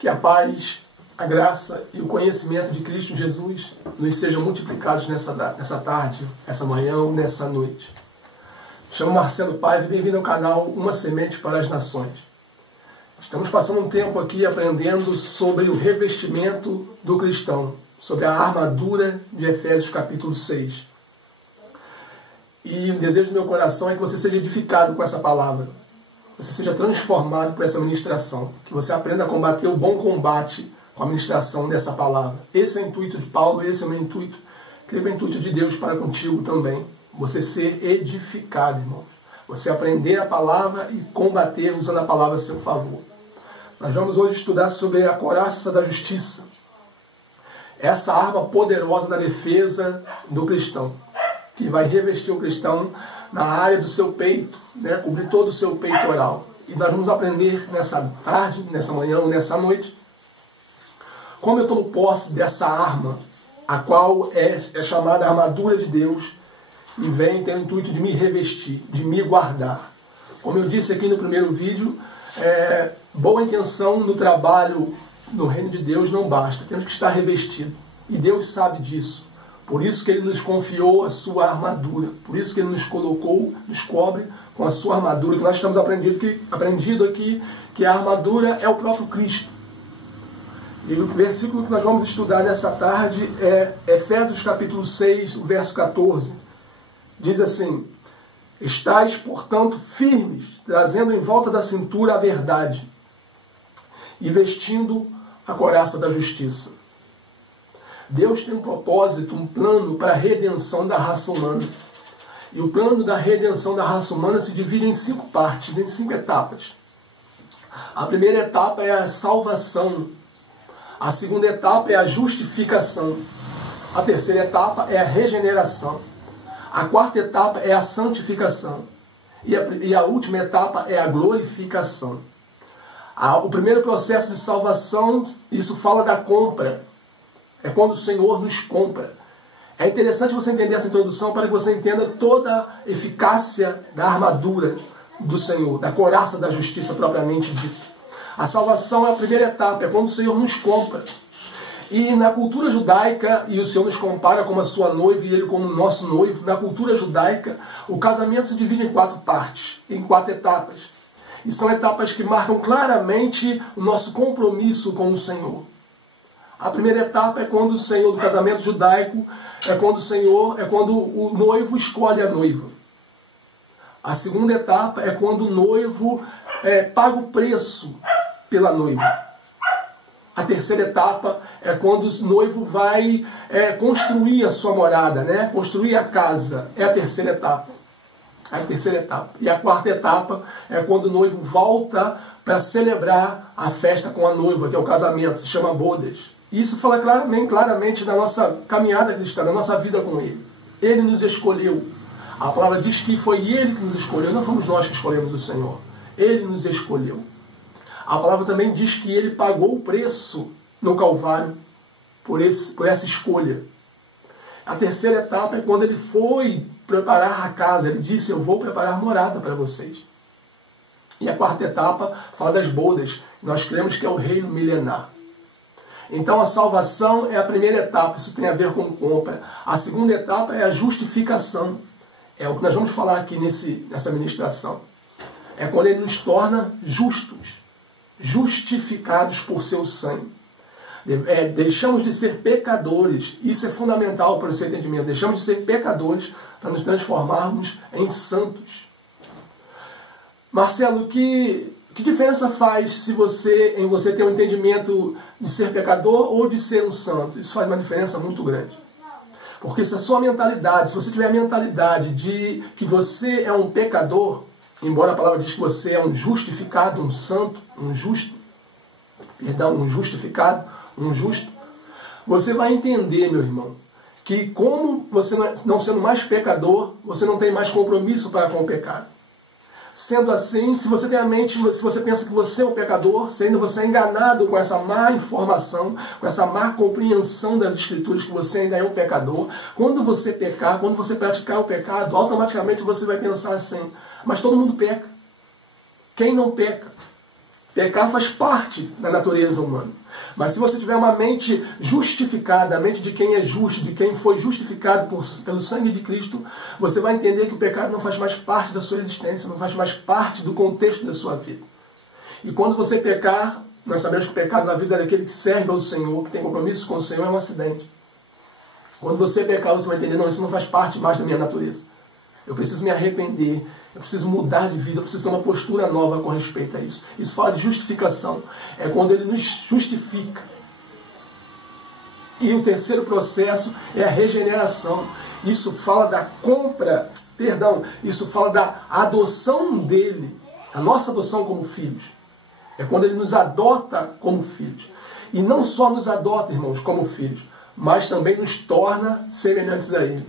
Que a paz, a graça e o conhecimento de Cristo Jesus nos sejam multiplicados nessa tarde, essa manhã ou nessa noite. Me chamo Marcelo Paiva e bem-vindo ao canal Uma Semente para as Nações. Estamos passando um tempo aqui aprendendo sobre o revestimento do cristão, sobre a armadura de Efésios capítulo 6. E o desejo do meu coração é que você seja edificado com essa palavra. Você seja transformado por essa ministração. Que você aprenda a combater o bom combate com a ministração dessa palavra. Esse é o intuito de Paulo, esse é o meu intuito. Creio que é o intuito de Deus para contigo também. Você ser edificado, irmão. Você aprender a palavra e combater usando a palavra a seu favor. Nós vamos hoje estudar sobre a couraça da justiça. Essa arma poderosa da defesa do cristão. Que vai revestir o cristão na área do seu peito, né? Cobrir todo o seu peitoral. E nós vamos aprender nessa tarde, nessa manhã ou nessa noite, como eu tomo posse dessa arma, a qual é chamada armadura de Deus, e vem ter o intuito de me revestir, de me guardar. Como eu disse aqui no primeiro vídeo, boa intenção no trabalho no reino de Deus não basta, temos que estar revestido. E Deus sabe disso. Por isso que Ele nos confiou a sua armadura. Por isso que Ele nos colocou, nos cobre com a sua armadura. Que nós estamos aprendido aqui que a armadura é o próprio Cristo. E o versículo que nós vamos estudar nessa tarde é Efésios capítulo 6, o verso 14. Diz assim: estais, portanto, firmes, trazendo em volta da cintura a verdade e vestindo a couraça da justiça. Deus tem um propósito, um plano para a redenção da raça humana. E o plano da redenção da raça humana se divide em 5 partes, em 5 etapas. A primeira etapa é a salvação. A segunda etapa é a justificação. A terceira etapa é a regeneração. A quarta etapa é a santificação. E a última etapa é a glorificação. O primeiro processo de salvação, isso fala da compra. É quando o Senhor nos compra. É interessante você entender essa introdução para que você entenda toda a eficácia da armadura do Senhor, da couraça da justiça propriamente dita. A salvação é a primeira etapa, é quando o Senhor nos compra. E na cultura judaica, e o Senhor nos compara como a sua noiva e Ele como o nosso noivo, na cultura judaica, o casamento se divide em 4 partes, em 4 etapas. E são etapas que marcam claramente o nosso compromisso com o Senhor. A primeira etapa é quando o Senhor do casamento judaico, é quando o noivo escolhe a noiva. A segunda etapa é quando o noivo paga o preço pela noiva. A terceira etapa é quando o noivo vai construir a sua morada, né? Construir a casa. É a terceira etapa. E a quarta etapa é quando o noivo volta para celebrar a festa com a noiva, que é o casamento, se chama bodas. Isso fala claramente da nossa caminhada cristã, da nossa vida com Ele. Ele nos escolheu. A palavra diz que foi Ele que nos escolheu, não fomos nós que escolhemos o Senhor. Ele nos escolheu. A palavra também diz que Ele pagou o preço no Calvário por essa escolha. A terceira etapa é quando Ele foi preparar a casa. Ele disse: eu vou preparar morada para vocês. E a quarta etapa fala das bodas. Nós cremos que é o reino milenar. Então a salvação é a primeira etapa, isso tem a ver com compra. A segunda etapa é a justificação. É o que nós vamos falar aqui nessa ministração. É quando Ele nos torna justos, justificados por seu sangue. Deixamos de ser pecadores, isso é fundamental para o seu entendimento. Deixamos de ser pecadores para nos transformarmos em santos. Marcelo, que diferença faz em você ter um entendimento de ser pecador ou de ser um santo? Isso faz uma diferença muito grande. Porque se a sua mentalidade, se você tiver a mentalidade de que você é um pecador, embora a palavra diz que você é um justificado, um santo, um justo, um justificado, um justo, você vai entender, meu irmão, que como você não sendo mais pecador, você não tem mais compromisso para com o pecado. Sendo assim, se você tem a mente, se você pensa que você é um pecador, sendo você é enganado com essa má informação, com essa má compreensão das Escrituras, que você ainda é um pecador, quando você pecar, quando você praticar o pecado, automaticamente você vai pensar assim: mas todo mundo peca. Quem não peca? Pecar faz parte da natureza humana. Mas se você tiver uma mente justificada, a mente de quem é justo, de quem foi justificado pelo sangue de Cristo, você vai entender que o pecado não faz mais parte da sua existência, não faz mais parte do contexto da sua vida. E quando você pecar, nós sabemos que o pecado na vida daquele que serve ao Senhor, que tem compromisso com o Senhor, é um acidente. Quando você pecar, você vai entender, não, isso não faz parte mais da minha natureza. Eu preciso me arrepender, eu preciso mudar de vida, eu preciso ter uma postura nova com respeito a isso. Isso fala de justificação. É quando ele nos justifica. E o terceiro processo é a regeneração. Isso fala da isso fala da adoção dele, a nossa adoção como filhos. É quando ele nos adota como filhos. E não só nos adota, irmãos, como filhos, mas também nos torna semelhantes a ele.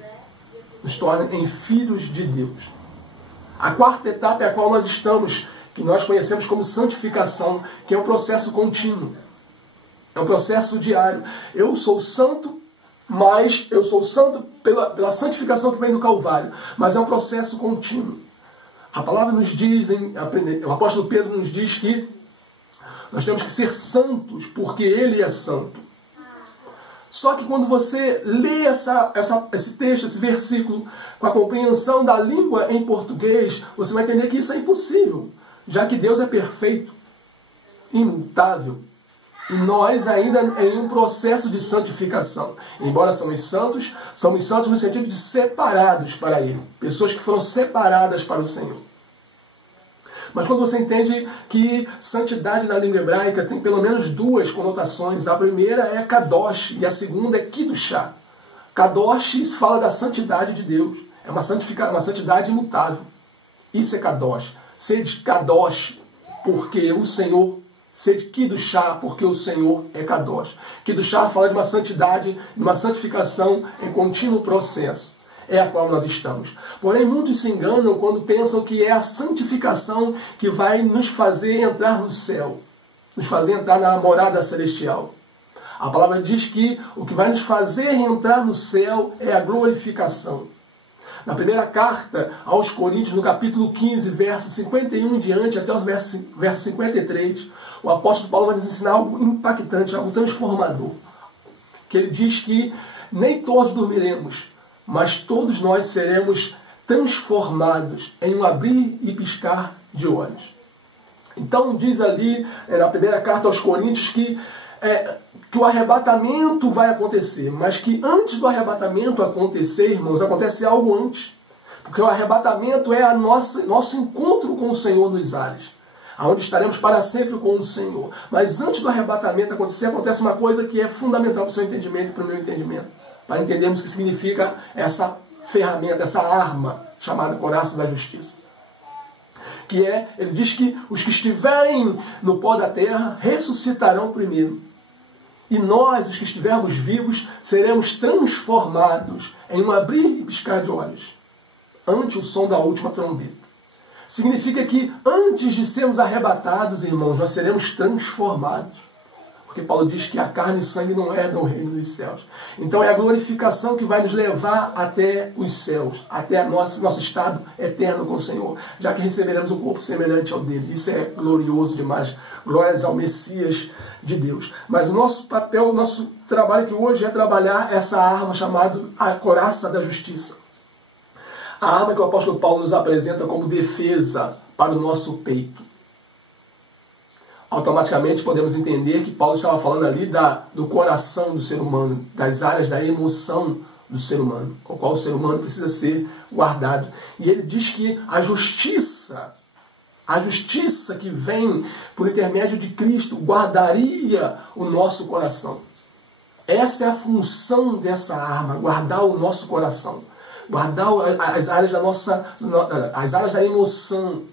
Nos torna em filhos de Deus. A quarta etapa é a qual nós estamos, que nós conhecemos como santificação, que é um processo contínuo. É um processo diário. Eu sou santo, mas eu sou santo pela santificação que vem do Calvário. Mas é um processo contínuo. A palavra nos diz, o apóstolo Pedro nos diz que nós temos que ser santos, porque ele é santo. Só que quando você lê esse texto, esse versículo, com a compreensão da língua em português, você vai entender que isso é impossível, já que Deus é perfeito, imutável, e nós ainda em um processo de santificação. Embora somos santos no sentido de separados para Ele, pessoas que foram separadas para o Senhor. Mas quando você entende que santidade na língua hebraica tem pelo menos duas conotações. A primeira é kadosh e a segunda é kiddushá. Kadosh fala da santidade de Deus. É uma santidade imutável. Isso é kadosh. Sede kadosh, porque o Senhor... Sede kiddushá, porque o Senhor é kadosh. Kiddushá fala de uma santidade, de uma santificação em contínuo processo. É a qual nós estamos. Porém, muitos se enganam quando pensam que é a santificação que vai nos fazer entrar no céu, nos fazer entrar na morada celestial. A palavra diz que o que vai nos fazer entrar no céu é a glorificação. Na primeira carta aos Coríntios, no capítulo 15, versos 51 em diante, até os versos 53, o apóstolo Paulo vai nos ensinar algo impactante, algo transformador. Que ele diz que nem todos dormiremos, mas todos nós seremos transformados em um abrir e piscar de olhos. Então diz ali, na primeira carta aos Coríntios, que o arrebatamento vai acontecer, mas que antes do arrebatamento acontecer, irmãos, acontece algo antes. Porque o arrebatamento é nosso encontro com o Senhor nos ares, onde estaremos para sempre com o Senhor. Mas antes do arrebatamento acontecer, acontece uma coisa que é fundamental para o seu entendimento e para o meu entendimento, para entendermos o que significa essa ferramenta, essa arma chamada coraça da justiça. Que ele diz que os que estiverem no pó da terra ressuscitarão primeiro. E nós, os que estivermos vivos, seremos transformados em um abrir e piscar de olhos, ante o som da última trombeta. Significa que antes de sermos arrebatados, irmãos, nós seremos transformados. Porque Paulo diz que a carne e sangue não herdam o reino dos céus. Então é a glorificação que vai nos levar até os céus, até nosso estado eterno com o Senhor, já que receberemos um corpo semelhante ao dele. Isso é glorioso demais. Glórias ao Messias de Deus. Mas o nosso papel, o nosso trabalho aqui hoje é trabalhar essa arma chamada a coraça da justiça. A arma que o apóstolo Paulo nos apresenta como defesa para o nosso peito. Automaticamente podemos entender que Paulo estava falando ali do coração do ser humano, das áreas da emoção do ser humano, com o qual o ser humano precisa ser guardado. E ele diz que a justiça que vem por intermédio de Cristo, guardaria o nosso coração. Essa é a função dessa arma, guardar o nosso coração, guardar as áreas as áreas da emoção,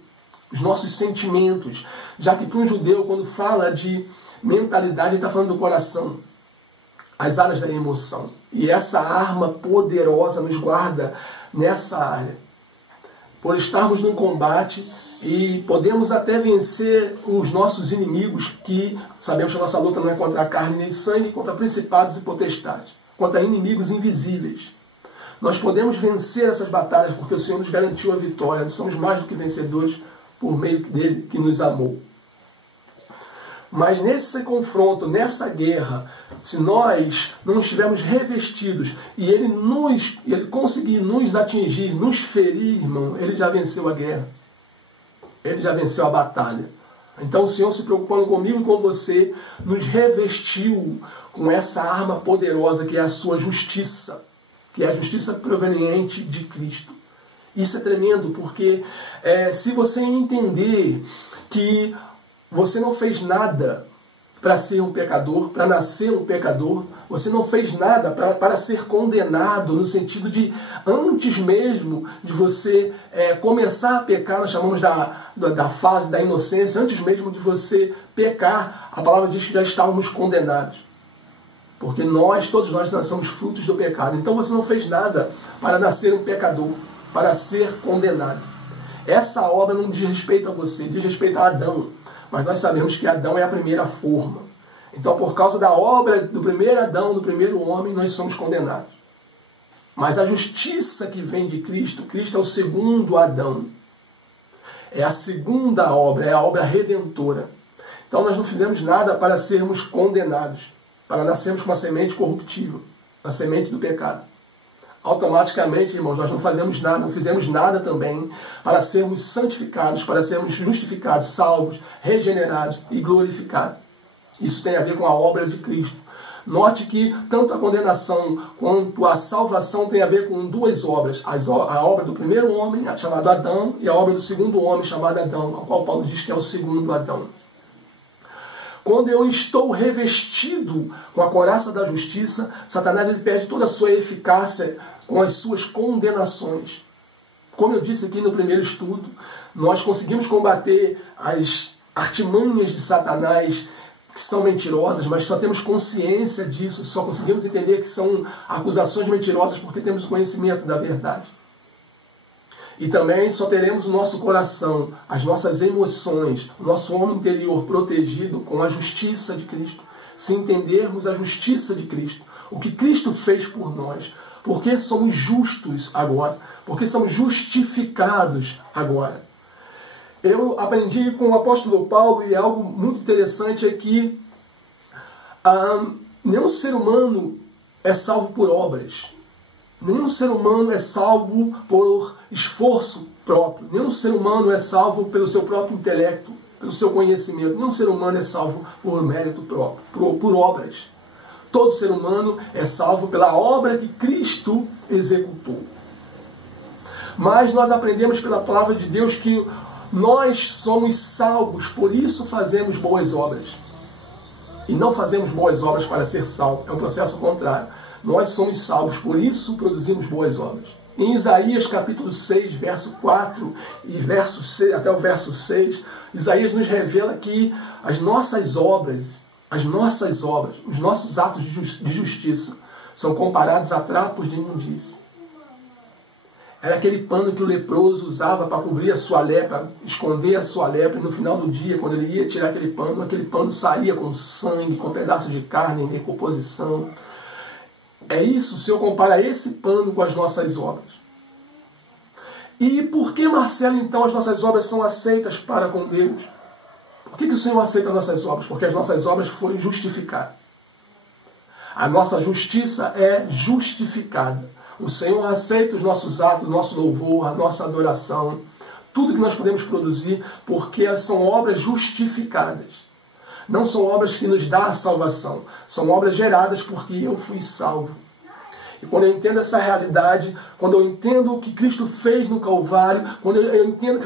os nossos sentimentos, já que para um judeu, quando fala de mentalidade, ele está falando do coração, as áreas da emoção. E essa arma poderosa nos guarda nessa área. Por estarmos num combate e podemos até vencer os nossos inimigos, que sabemos que a nossa luta não é contra a carne nem sangue, contra principados e potestades, contra inimigos invisíveis. Nós podemos vencer essas batalhas porque o Senhor nos garantiu a vitória. Nós somos mais do que vencedores por meio dele que nos amou. Mas nesse confronto, nessa guerra, se nós não estivermos revestidos e ele conseguir nos atingir, nos ferir, irmão, ele já venceu a guerra. Ele já venceu a batalha. Então o Senhor, se preocupando comigo e com você, nos revestiu com essa arma poderosa que é a sua justiça, que é a justiça proveniente de Cristo. Isso é tremendo, porque se você entender que você não fez nada para ser um pecador, para nascer um pecador, você não fez nada para ser condenado, no sentido de, antes mesmo de você começar a pecar, nós chamamos da fase da inocência, antes mesmo de você pecar, a palavra diz que já estávamos condenados. Porque todos nós somos frutos do pecado. Então você não fez nada para nascer um pecador, para ser condenado. Essa obra não diz respeito a você, diz respeito a Adão. Mas nós sabemos que Adão é a primeira forma. Então, por causa da obra do primeiro Adão, do primeiro homem, nós somos condenados. Mas a justiça que vem de Cristo, Cristo é o segundo Adão. É a segunda obra, é a obra redentora. Então nós não fizemos nada para sermos condenados, para nascermos com uma semente corruptível, a semente do pecado. Automaticamente, irmãos, nós não fazemos nada, não fizemos nada também para sermos santificados, para sermos justificados, salvos, regenerados e glorificados. Isso tem a ver com a obra de Cristo. Note que tanto a condenação quanto a salvação tem a ver com duas obras. A obra do primeiro homem, chamado Adão, e a obra do segundo homem, chamado Adão, ao qual Paulo diz que é o segundo Adão. Quando eu estou revestido com a couraça da justiça, Satanás ele perde toda a sua eficácia com as suas condenações. Como eu disse aqui no primeiro estudo, nós conseguimos combater as artimanhas de Satanás, que são mentirosas, mas só temos consciência disso, só conseguimos entender que são acusações mentirosas porque temos conhecimento da verdade. E também só teremos o nosso coração, as nossas emoções, o nosso homem interior protegido com a justiça de Cristo. Se entendermos a justiça de Cristo, o que Cristo fez por nós, porque somos justos agora, porque somos justificados agora. Eu aprendi com o apóstolo Paulo, e algo muito interessante é que nenhum ser humano é salvo por obras. Nenhum ser humano é salvo por esforço próprio. Nenhum ser humano é salvo pelo seu próprio intelecto, pelo seu conhecimento. Nenhum ser humano é salvo por mérito próprio, por obras. Todo ser humano é salvo pela obra que Cristo executou. Mas nós aprendemos pela palavra de Deus que nós somos salvos, por isso fazemos boas obras. E não fazemos boas obras para ser salvos. É um processo contrário. Nós somos salvos, por isso produzimos boas obras. Em Isaías capítulo 6, verso 4 e verso 6, até o verso 6, Isaías nos revela que as nossas obras, os nossos atos de justiça são comparados a trapos de imundície. Era aquele pano que o leproso usava para cobrir a sua lepra, esconder a sua lepra, e no final do dia, quando ele ia tirar aquele pano saía com sangue, com pedaços de carne em decomposição. É isso, o Senhor compara esse pano com as nossas obras. E por que, Marcelo, então, as nossas obras são aceitas para com Deus? Por que o Senhor aceita as nossas obras? Porque as nossas obras foram justificadas. A nossa justiça é justificada. O Senhor aceita os nossos atos, o nosso louvor, a nossa adoração, tudo que nós podemos produzir, porque são obras justificadas. Não são obras que nos dão a salvação, são obras geradas porque eu fui salvo. E quando eu entendo essa realidade, quando eu entendo o que Cristo fez no Calvário, quando eu entendo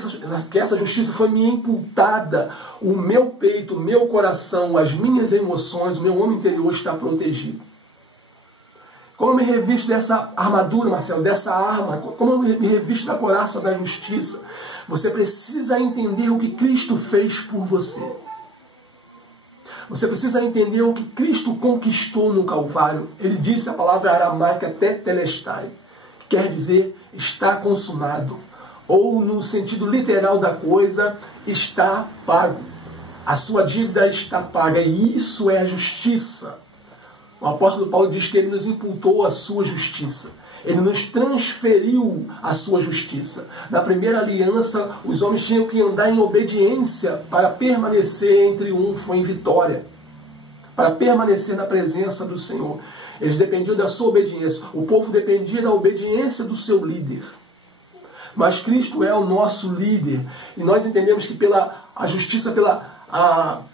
que essa justiça foi me imputada, o meu peito, o meu coração, as minhas emoções, o meu homem interior está protegido. Como eu me revisto dessa armadura, Marcelo, dessa arma, como eu me revisto da couraça da justiça, você precisa entender o que Cristo fez por você. Você precisa entender o que Cristo conquistou no Calvário. Ele disse a palavra aramaica tetelestai, que quer dizer está consumado. Ou no sentido literal da coisa, está pago. A sua dívida está paga. E isso é a justiça. O apóstolo Paulo diz que ele nos imputou a sua justiça. Ele nos transferiu a sua justiça. Na primeira aliança, os homens tinham que andar em obediência para permanecer em triunfo, em vitória, para permanecer na presença do Senhor. Eles dependiam da sua obediência. O povo dependia da obediência do seu líder. Mas Cristo é o nosso líder. E nós entendemos que pela a justiça, pela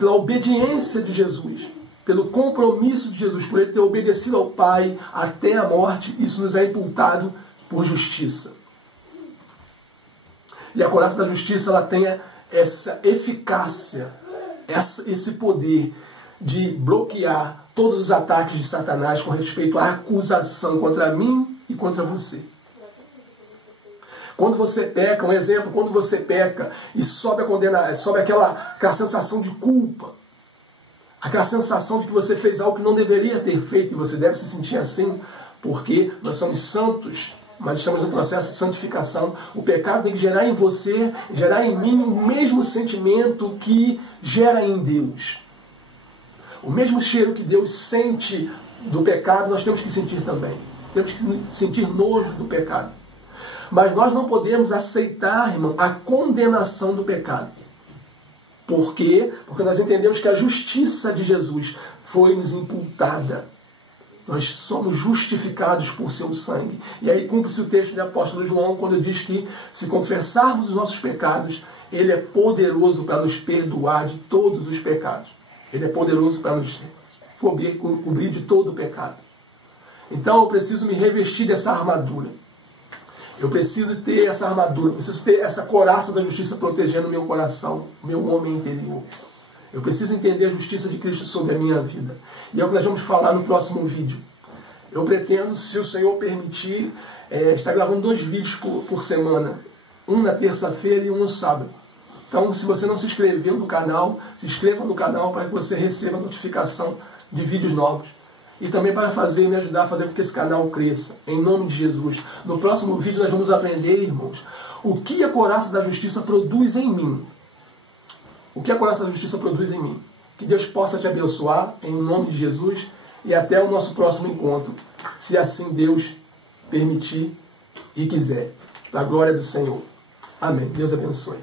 obediência de Jesus, pelo compromisso de Jesus, por ele ter obedecido ao Pai até a morte, isso nos é imputado por justiça. E a couraça da justiça, ela tem essa eficácia, esse poder de bloquear todos os ataques de Satanás com respeito à acusação contra mim e contra você. Quando você peca, um exemplo, quando você peca e sobe a condenação, sobe aquela sensação de culpa, aquela sensação de que você fez algo que não deveria ter feito, e você deve se sentir assim, porque nós somos santos, mas estamos no processo de santificação. O pecado tem que gerar em você, gerar em mim o mesmo sentimento que gera em Deus. O mesmo cheiro que Deus sente do pecado, nós temos que sentir também. Temos que sentir nojo do pecado. Mas nós não podemos aceitar, irmão, a condenação do pecado. Por quê? Porque nós entendemos que a justiça de Jesus foi nos imputada. Nós somos justificados por seu sangue. E aí cumpre-se o texto do apóstolo João, quando diz que se confessarmos os nossos pecados, ele é poderoso para nos perdoar de todos os pecados. Ele é poderoso para nos cobrir de todo o pecado. Então eu preciso me revestir dessa armadura. Eu preciso ter essa armadura, eu preciso ter essa couraça da justiça protegendo o meu coração, o meu homem interior. Eu preciso entender a justiça de Cristo sobre a minha vida. E é o que nós vamos falar no próximo vídeo. Eu pretendo, se o Senhor permitir, estar gravando 2 vídeos por semana. Um na terça-feira e um no sábado. Então, se você não se inscreveu no canal, se inscreva no canal para que você receba a notificação de vídeos novos. E também para me ajudar a fazer com que esse canal cresça. Em nome de Jesus. No próximo vídeo nós vamos aprender, irmãos, o que a couraça da justiça produz em mim. O que a couraça da justiça produz em mim. Que Deus possa te abençoar, em nome de Jesus. E até o nosso próximo encontro. Se assim Deus permitir e quiser. Para a glória do Senhor. Amém. Deus abençoe.